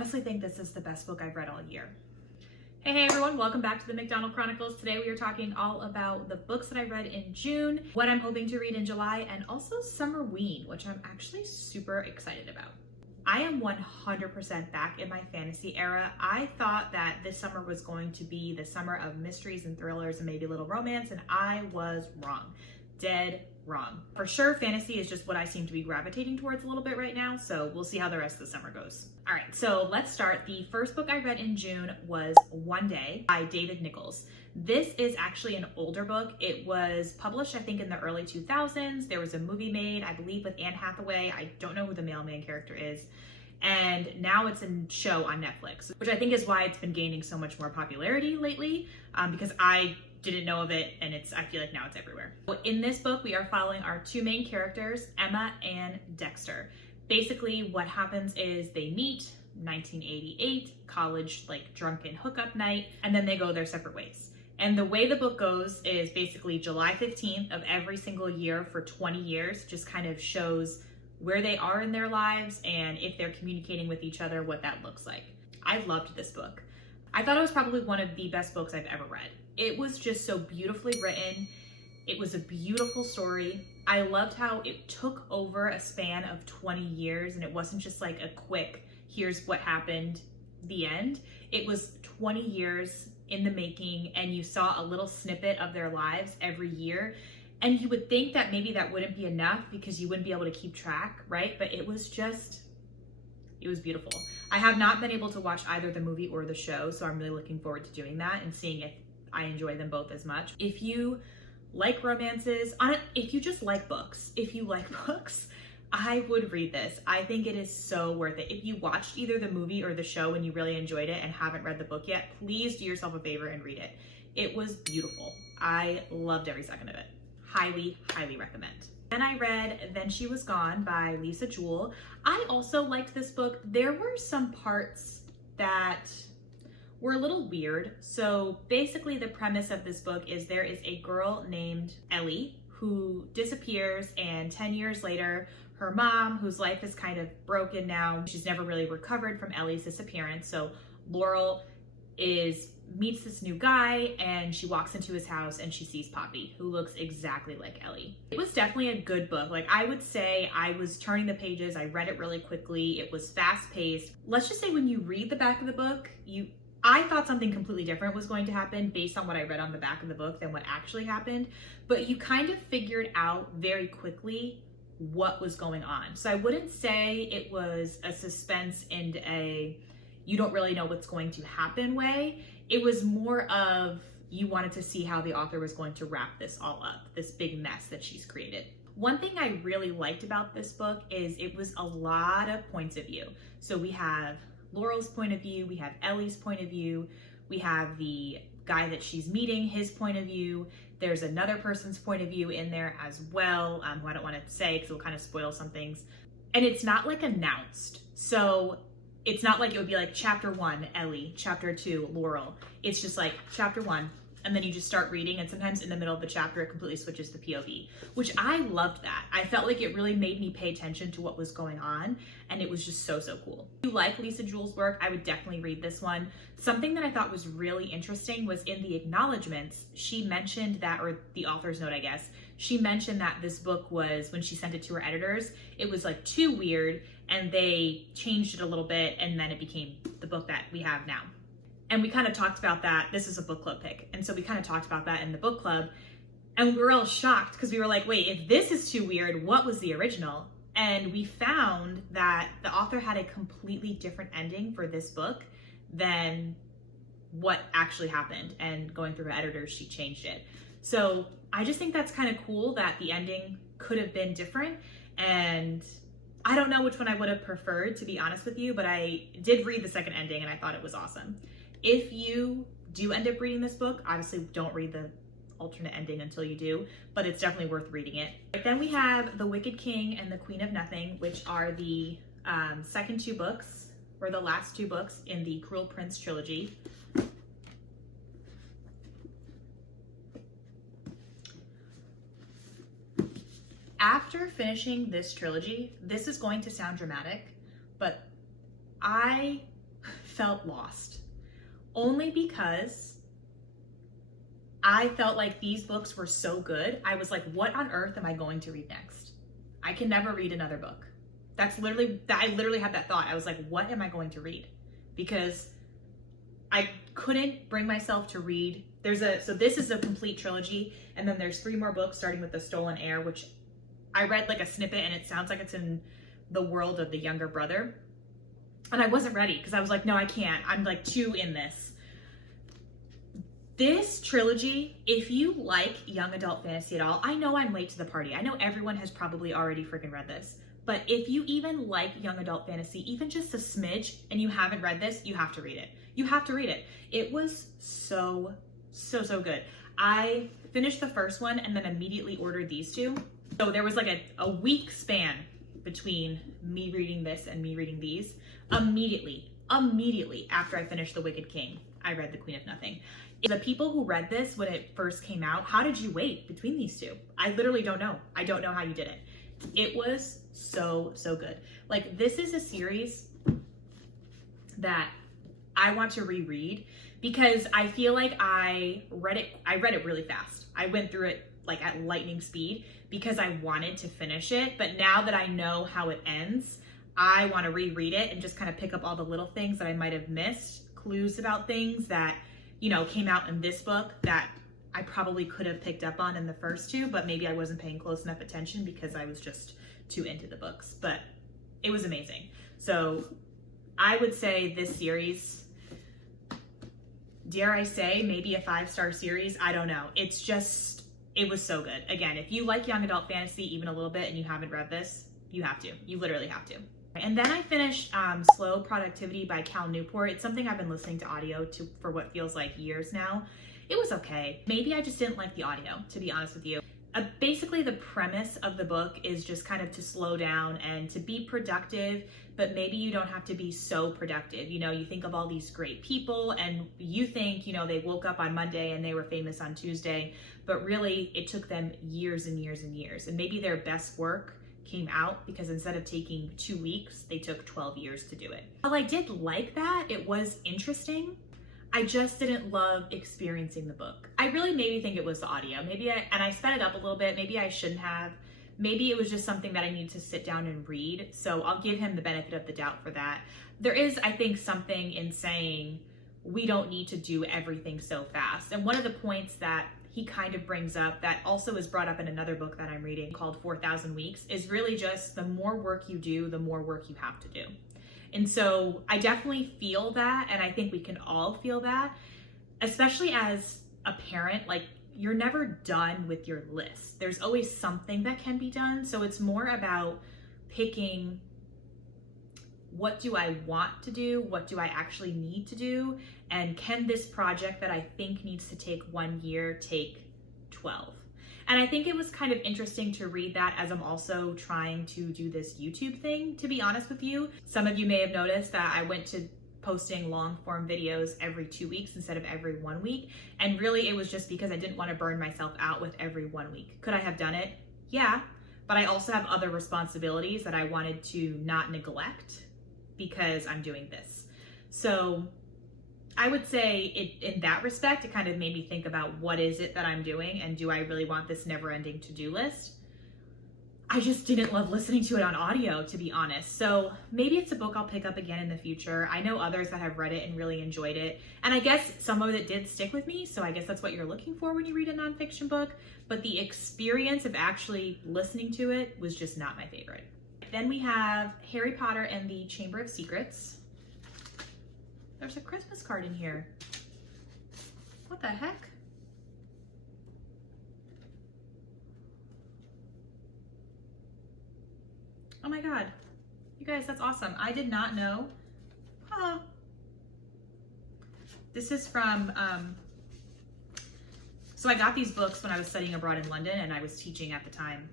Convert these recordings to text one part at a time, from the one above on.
honestly think this is the best book I've read all year. Hey everyone, welcome back to the McDonald Chronicles. Today we are talking all about the books that I read in June, what I'm hoping to read in July, and also summerween, which I'm actually super excited about. I am 100% back in my fantasy era. I thought that this summer was going to be the summer of mysteries and thrillers and maybe a little romance, and I was wrong. Dead wrong. For sure, fantasy is just what I seem to be gravitating towards a little bit right now, so we'll see how the rest of the summer goes. All right, so let's start. The first book I read in June was One Day by David Nichols. This is actually an older book. It was published, I think, in the early 2000s. There was a movie made, I believe, with Anne Hathaway. I don't know who the mailman character is. And now it's a show on Netflix, which I think is why it's been gaining so much more popularity lately, because I didn't know of it, and I feel like now it's everywhere. In this book, we are following our two main characters, Emma and Dexter. Basically, what happens is they meet, 1988, college, like drunken hookup night, and then they go their separate ways. And the way the book goes is basically July 15th of every single year for 20 years, just kind of shows where they are in their lives and if they're communicating with each other, what that looks like. I loved this book. I thought it was probably one of the best books I've ever read. It was just so beautifully written. It was a beautiful story. I loved how it took over a span of 20 years and it wasn't just like a quick, here's what happened, the end. It was 20 years in the making, and you saw a little snippet of their lives every year. And you would think that maybe that wouldn't be enough because you wouldn't be able to keep track, right? But it was beautiful. I have not been able to watch either the movie or the show, so I'm really looking forward to doing that and seeing if I enjoy them both as much. If you like romances, if you just like books, I would read this. I think it is so worth it. If you watched either the movie or the show and you really enjoyed it and haven't read the book yet, please do yourself a favor and read it. It was beautiful. I loved every second of it. Highly, highly recommend. Then I read Then She Was Gone by Lisa Jewell. I also liked this book. There were some parts that were a little weird. So basically the premise of this book is there is a girl named Ellie who disappears, and 10 years later, her mom, whose life is kind of broken now, she's never really recovered from Ellie's disappearance. So Laurel meets this new guy, and she walks into his house and she sees Poppy, who looks exactly like Ellie. It was definitely a good book. Like, I would say I was turning the pages. I read it really quickly. It was fast paced. Let's just say when you read the back of the book, I thought something completely different was going to happen based on what I read on the back of the book than what actually happened. But you kind of figured out very quickly what was going on. So I wouldn't say it was a suspense and you don't really know what's going to happen way. It was more of you wanted to see how the author was going to wrap this all up, this big mess that she's created. One thing I really liked about this book is it was a lot of points of view. So we have Laurel's point of view, we have Ellie's point of view, we have the guy that she's meeting, his point of view. There's another person's point of view in there as well, who I don't want to say because it'll kind of spoil some things. And it's not like announced. So it's not like it would be like chapter 1, Ellie, chapter 2, Laurel. It's just like chapter 1, and then you just start reading, and sometimes in the middle of the chapter, it completely switches to POV, which I loved that. I felt like it really made me pay attention to what was going on, and it was just so, so cool. If you like Lisa Jewell's work, I would definitely read this one. Something that I thought was really interesting was in the acknowledgments, she mentioned that, or the author's note, I guess, she mentioned that this book was, when she sent it to her editors, it was like too weird, and they changed it a little bit, and then it became the book that we have now. And we kind of talked about that. This is a book club pick. And so we kind of talked about that in the book club, and we were all shocked because we were like, wait, if this is too weird, what was the original? And we found that the author had a completely different ending for this book than what actually happened. And going through her editors, she changed it. So I just think that's kind of cool that the ending could have been different. And I don't know which one I would have preferred, to be honest with you, but I did read the second ending and I thought it was awesome. If you do end up reading this book, obviously don't read the alternate ending until you do, but it's definitely worth reading it. Then we have The Wicked King and the Queen of Nothing, which are the second two books, or the last two books in the Cruel Prince trilogy. After finishing this trilogy, this is going to sound dramatic, but I felt lost. Only because I felt like these books were so good. I was like, what on earth am I going to read next? I can never read another book. I literally had that thought. I was like, what am I going to read? Because I couldn't bring myself to read. So this is a complete trilogy, and then there's 3 more books starting with The Stolen Heir, which I read like a snippet and it sounds like it's in the world of the younger brother. And I wasn't ready because I was like, no, I can't. I'm like too in this. This trilogy, if you like young adult fantasy at all, I know I'm late to the party. I know everyone has probably already freaking read this. But if you even like young adult fantasy, even just a smidge, and you haven't read this, you have to read it. You have to read it. It was so good. I finished the first one and then immediately ordered these 2. So there was like a week span between me reading this and me reading these. Immediately after I finished The Wicked King, I read The Queen of Nothing. The people who read this when it first came out, how did you wait between these 2? I literally don't know. I don't know how you did it. It was so good. Like, this is a series that I want to reread because I feel like I read it really fast. I went through it like at lightning speed because I wanted to finish it. But now that I know how it ends, I want to reread it and just kind of pick up all the little things that I might have missed, clues about things that, came out in this book that I probably could have picked up on in the first 2, but maybe I wasn't paying close enough attention because I was just too into the books. But it was amazing. So I would say this series, dare I say, maybe a 5-star series. I don't know. It was so good. Again, if you like young adult fantasy even a little bit and you haven't read this, you have to. You literally have to. And then I finished Slow Productivity by Cal Newport. It's something I've been listening to audio to for what feels like years now. It was okay. Maybe I just didn't like the audio, to be honest with you. Basically, the premise of the book is just kind of to slow down and to be productive, but maybe you don't have to be so productive. You think of all these great people and you think, they woke up on Monday and they were famous on Tuesday, but really it took them years and years and years. And maybe their best work came out because instead of taking 2 weeks, they took 12 years to do it. While I did like that, it was interesting. I just didn't love experiencing the book. I really maybe think it was the audio. And I sped it up a little bit. Maybe I shouldn't have. Maybe it was just something that I needed to sit down and read. So I'll give him the benefit of the doubt for that. There is, I think, something in saying we don't need to do everything so fast. And one of the points that he kind of brings up that also is brought up in another book that I'm reading called 4,000 Weeks is really just the more work you do, the more work you have to do. And so I definitely feel that, and I think we can all feel that, especially as a parent. Like, you're never done with your list. There's always something that can be done. So it's more about picking, what do I want to do? What do I actually need to do? And can this project that I think needs to take 1 year take 12? And I think it was kind of interesting to read that as I'm also trying to do this YouTube thing, to be honest with you. Some of you may have noticed that I went to posting long form videos every 2 weeks instead of every 1 week. And really it was just because I didn't want to burn myself out with every 1 week. Could I have done it? Yeah, but I also have other responsibilities that I wanted to not neglect because I'm doing this. So I would say in that respect, it kind of made me think about what is it that I'm doing and do I really want this never-ending to-do list? I just didn't love listening to it on audio, to be honest. So maybe it's a book I'll pick up again in the future. I know others that have read it and really enjoyed it. And I guess some of it did stick with me. So I guess that's what you're looking for when you read a nonfiction book. But the experience of actually listening to it was just not my favorite. Then we have Harry Potter and the Chamber of Secrets. There's a Christmas card in here. What the heck? Oh my God. You guys, that's awesome. I did not know. Huh. This is from, so I got these books when I was studying abroad in London and I was teaching at the time.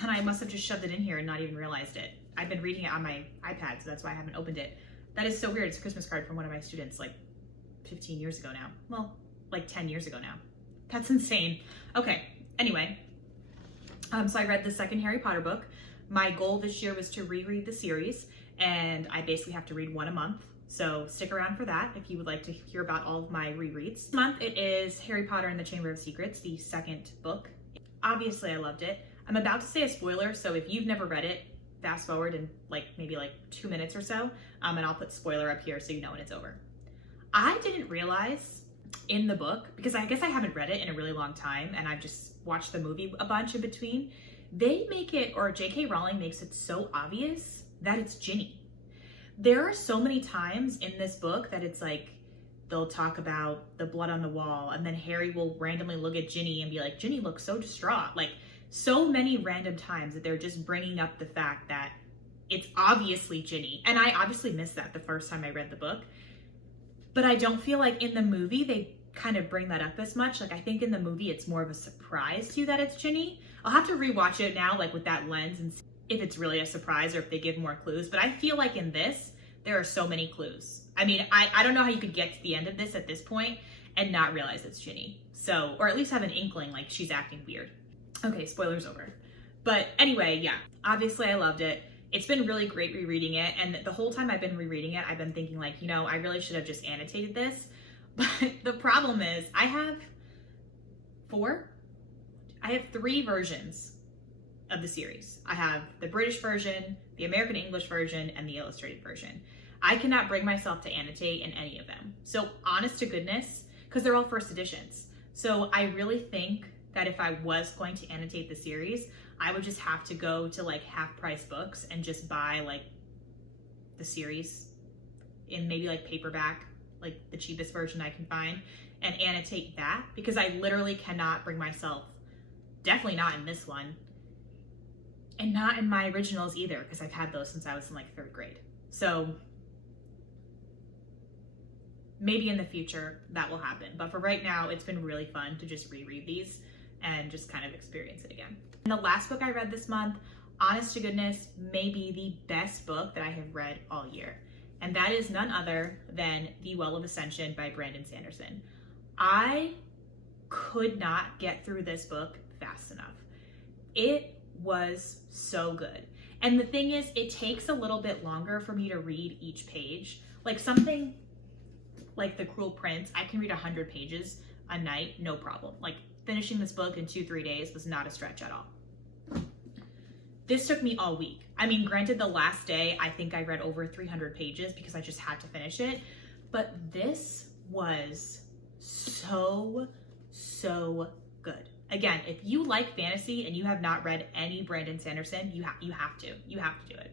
And I must have just shoved it in here and not even realized it. I've been reading it on my iPad, so that's why I haven't opened it. That is so weird. It's a Christmas card from one of my students like 15 years ago now. Well, like 10 years ago now. That's insane. Okay, anyway. So I read the second Harry Potter book. My goal this year was to reread the series. and I basically have to read one a month. So stick around for that if you would like to hear about all of my rereads. This month it is Harry Potter and the Chamber of Secrets, the second book. Obviously I loved it. I'm about to say a spoiler, so if you've never read it, fast forward in maybe 2 minutes or so, and I'll put spoiler up here so you know when it's over. I didn't realize in the book, because I guess I haven't read it in a really long time and I've just watched the movie a bunch in between, they make it, or J.K. Rowling makes it so obvious that it's Ginny. There are so many times in this book that it's they'll talk about the blood on the wall, and then Harry will randomly look at Ginny and be like, Ginny looks so distraught. So many random times that they're just bringing up the fact that it's obviously Ginny. And I obviously missed that the first time I read the book. But I don't feel like in the movie they kind of bring that up as much. I think in the movie it's more of a surprise to you that it's Ginny. I'll have to rewatch it now with that lens and see if it's really a surprise or if they give more clues. But I feel like in this, there are so many clues. I mean, I don't know how you could get to the end of this at this point and not realize it's Ginny. So, or at least have an inkling she's acting weird. Okay, spoilers over. But anyway, yeah, obviously I loved it. It's been really great rereading it. And the whole time I've been rereading it, I've been thinking I really should have just annotated this. But the problem is I have 3 versions of the series. I have the British version, the American English version, and the illustrated version. I cannot bring myself to annotate in any of them. So honest to goodness, because they're all first editions. So I really think that if I was going to annotate the series, I would just have to go to half price books and just buy the series in maybe paperback, the cheapest version I can find, and annotate that, because I literally cannot bring myself, definitely not in this one, and not in my originals either, because I've had those since I was in 3rd grade. So maybe in the future that will happen. But for right now, it's been really fun to just reread these and just kind of experience it again. And the last book I read this month, honest to goodness, may be the best book that I have read all year. And that is none other than The Well of Ascension by Brandon Sanderson. I could not get through this book fast enough. It was so good. And the thing is, it takes a little bit longer for me to read each page. Something like The Cruel Prince, I can read 100 pages a night, no problem. Finishing this book in 2-3 days was not a stretch at all. This took me all week. I mean, granted, the last day, I think I read over 300 pages because I just had to finish it. But this was so good. Again, if you like fantasy and you have not read any Brandon Sanderson, you have to do it.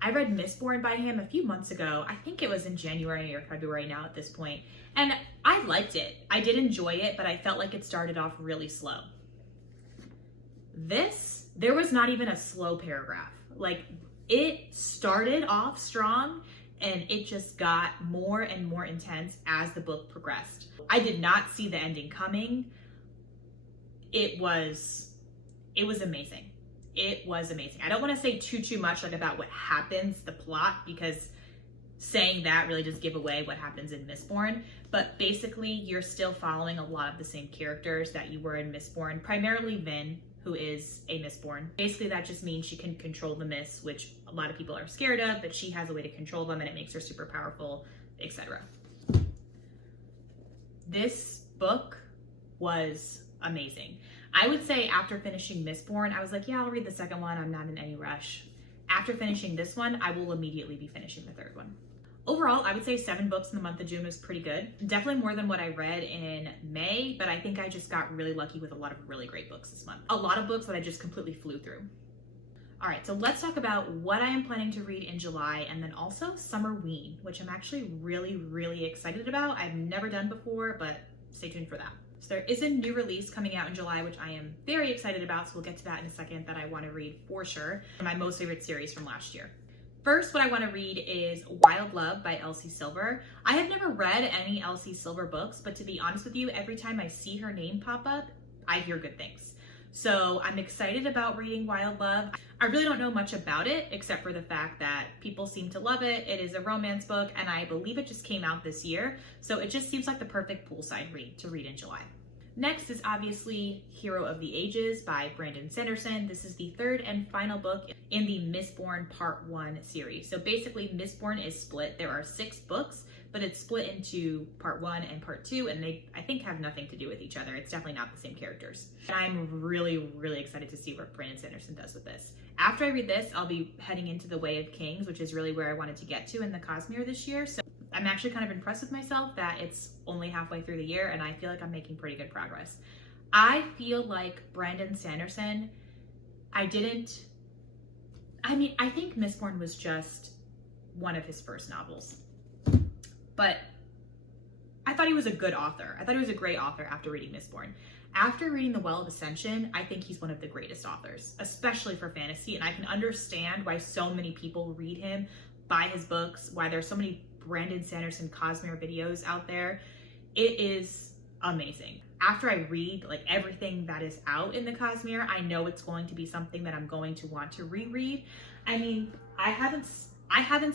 I read Mistborn by him a few months ago. I think it was in January or February now at this point. And I liked it. I did enjoy it, but I felt like it started off really slow. There was not even a slow paragraph. It started off strong and it just got more and more intense as the book progressed. I did not see the ending coming. It was amazing. It was amazing. I don't want to say too much about what happens, the plot, because saying that really does give away what happens in Mistborn. But basically, you're still following a lot of the same characters that you were in Mistborn, primarily Vin, who is a Mistborn. Basically, that just means she can control the mists, which a lot of people are scared of, but she has a way to control them and it makes her super powerful, etc. This book was amazing. I would say after finishing Mistborn, I was like, yeah, I'll read the second one. I'm not in any rush. After finishing this one, I will immediately be finishing the third one. Overall, I would say 7 books in the month of June was pretty good. Definitely more than what I read in May, but I think I just got really lucky with a lot of really great books this month. A lot of books that I just completely flew through. All right, so let's talk about what I am planning to read in July, and then also Summerween, which I'm actually really excited about. I've never done before, but stay tuned for that. So there is a new release coming out in July, which I am very excited about, so we'll get to that in a second, that I want to read for sure. My most favorite series from last year. First, what I want to read is Wild Love by Elsie Silver. I have never read any Elsie Silver books, but to be honest with you, every time I see her name pop up, I hear good things. So I'm excited about reading Wild Love. I really don't know much about it, except for the fact that people seem to love it. It is a romance book, and I believe it just came out this year. So it just seems like the perfect poolside read to read in July. Next is obviously Hero of the Ages by Brandon Sanderson. This is the third and final book in the Mistborn Part 1 series. So basically Mistborn is split. There are 6 books, but it's split into Part 1 and Part 2, and they, I think, have nothing to do with each other. It's definitely not the same characters. And I'm really, really excited to see what Brandon Sanderson does with this. After I read this, I'll be heading into The Way of Kings, which is really where I wanted to get to in the Cosmere this year. So I'm actually kind of impressed with myself that it's only halfway through the year, and I feel like I'm making pretty good progress. I feel like Brandon Sanderson, I think Mistborn was just one of his first novels. But I thought he was a good author. I thought he was a great author after reading Mistborn. After reading The Well of Ascension, I think he's one of the greatest authors, especially for fantasy, and I can understand why so many people read him, buy his books, why there's so many Brandon Sanderson Cosmere videos out there. It is amazing. After I read like everything that is out in the Cosmere, I know it's going to be something that I'm going to want to reread. I mean, I haven't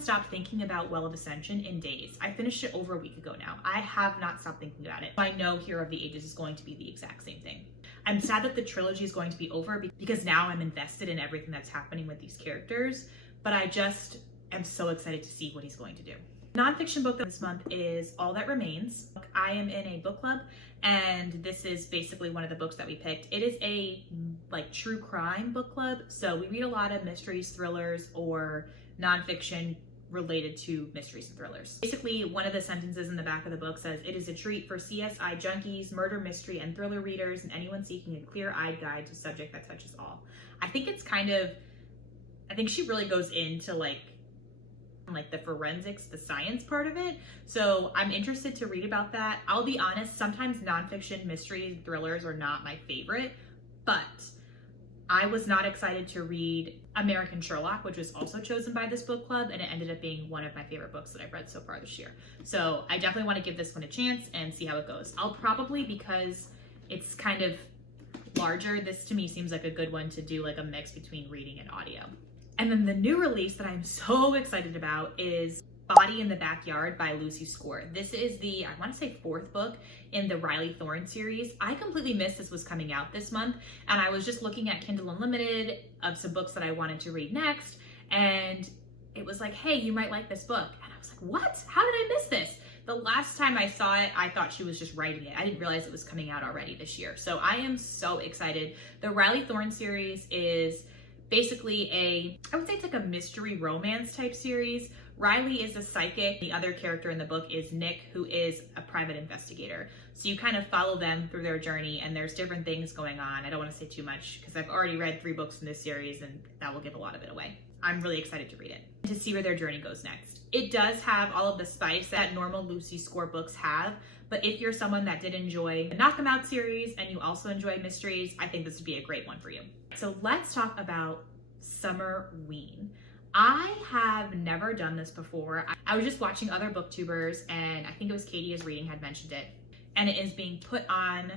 stopped thinking about Well of Ascension in days. I finished it over a week ago now. I have not stopped thinking about it. I know Hero of the Ages is going to be the exact same thing. I'm sad that the trilogy is going to be over because now I'm invested in everything that's happening with these characters, but I just am so excited to see what he's going to do. Nonfiction book this month is All That Remains. I am in a book club, and this is basically one of the books that we picked. It is a like true crime book club, so we read a lot of mysteries, thrillers, or nonfiction related to mysteries and thrillers. Basically, one of the sentences in the back of the book says, "It is a treat for CSI junkies, murder, mystery, and thriller readers, and anyone seeking a clear-eyed guide to a subject that touches all." I think she really goes into like the forensics, the science part of it. So I'm interested to read about that. I'll be honest, sometimes nonfiction mysteries, thrillers are not my favorite, but I was not excited to read American Sherlock, which was also chosen by this book club, and it ended up being one of my favorite books that I've read so far this year. So I definitely want to give this one a chance and see how it goes. I'll probably, because it's kind of larger, this to me seems like a good one to do like a mix between reading and audio. And then the new release that I'm so excited about is Body in the Backyard by Lucy Score. This is the, I want to say 4th book in the Riley Thorne series. I completely missed this was coming out this month, and I was just looking at Kindle Unlimited of some books that I wanted to read next, and it was like, hey, you might like this book. And I was like, what? How did I miss this? The last time I saw it, I thought she was just writing it. I didn't realize it was coming out already this year. So I am so excited. The Riley Thorne series is basically I would say it's like a mystery romance type series. Riley is a psychic. The other character in the book is Nick, who is a private investigator. So you kind of follow them through their journey, and there's different things going on. I don't want to say too much because I've already read 3 books from this series, and that will give a lot of it away. I'm really excited to read it, to see where their journey goes next. It does have all of the spice that normal Lucy Score books have, but if you're someone that did enjoy the Knock 'em Out series and you also enjoy mysteries, I think this would be a great one for you. So let's talk about Summerween. I have never done this before. I was just watching other booktubers, and I think it was Katie is Reading had mentioned it, and it is being put on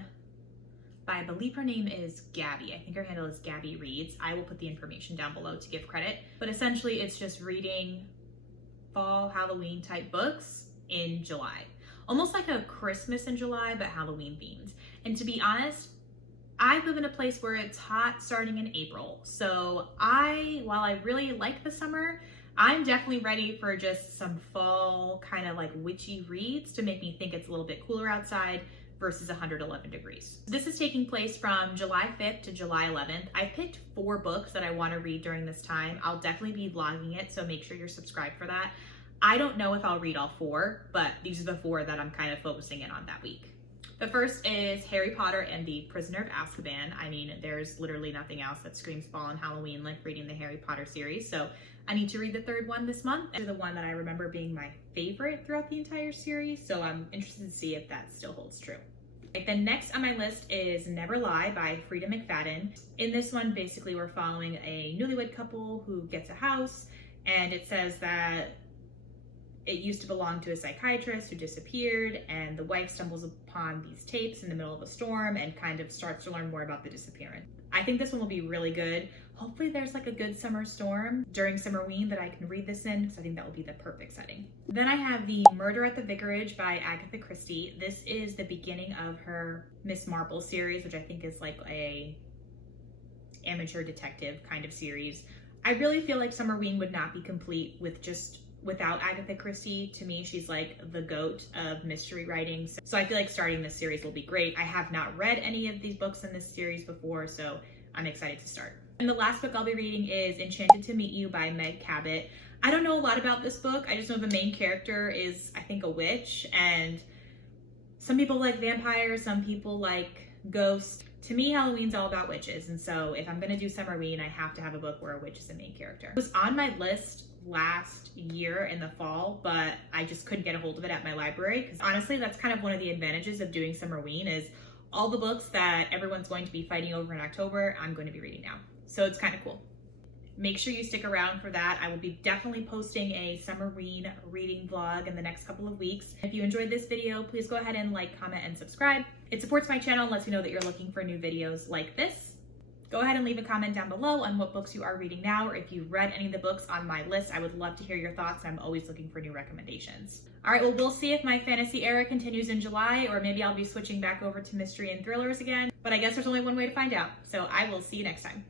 by, I believe her name is Gabby. I think her handle is Gabby Reads. I will put the information down below to give credit, but essentially it's just reading fall Halloween type books in July. Almost like a Christmas in July, but Halloween themed. And to be honest, I live in a place where it's hot starting in April. So while I really like the summer, I'm definitely ready for just some fall kind of like witchy reads to make me think it's a little bit cooler outside versus 111 degrees. This is taking place from July 5th to July 11th. I picked 4 books that I want to read during this time. I'll definitely be vlogging it, so make sure you're subscribed for that. I don't know if I'll read all 4, but these are the 4 that I'm kind of focusing in on that week. The first is Harry Potter and the Prisoner of Azkaban. I mean, there's literally nothing else that screams fall and Halloween like reading the Harry Potter series. So I need to read the 3rd one this month. It's the one that I remember being my favorite throughout the entire series. So I'm interested to see if that still holds true. Then next on my list is Never Lie by Frida McFadden. In this one, basically we're following a newlywed couple who gets a house, and it says that it used to belong to a psychiatrist who disappeared, and the wife stumbles upon these tapes in the middle of a storm and kind of starts to learn more about the disappearance. I think this one will be really good. hopefully there's like a good summer storm during Summerween that I can read this in, because I think that will be the perfect setting. Then I have The Murder at the Vicarage by Agatha Christie. This is the beginning of her Miss Marple series, which I think is like a amateur detective kind of series. I really feel like Summerween would not be complete without Agatha Christie. To me, she's like the GOAT of mystery writing. So I feel like starting this series will be great. I have not read any of these books in this series before, so I'm excited to start. And the last book I'll be reading is Enchanted to Meet You by Meg Cabot. I don't know a lot about this book. I just know the main character is, I think, a witch, and some people like vampires, some people like ghosts. To me, Halloween's all about witches, and so if I'm gonna do Summerween, I have to have a book where a witch is the main character. It was on my list last year in the fall, but I just couldn't get a hold of it at my library, because honestly, that's kind of one of the advantages of doing Summerween is all the books that everyone's going to be fighting over in October, I'm going to be reading now. So it's kind of cool. Make sure you stick around for that. I will be definitely posting a Summerween reading vlog in the next couple of weeks. If you enjoyed this video, please go ahead and like, comment, and subscribe. It supports my channel and lets me know that you're looking for new videos like this. Go ahead and leave a comment down below on what books you are reading now, or if you've read any of the books on my list. I would love to hear your thoughts. I'm always looking for new recommendations. All right, well, we'll see if my fantasy era continues in July, or maybe I'll be switching back over to mystery and thrillers again, but I guess there's only one way to find out. So I will see you next time.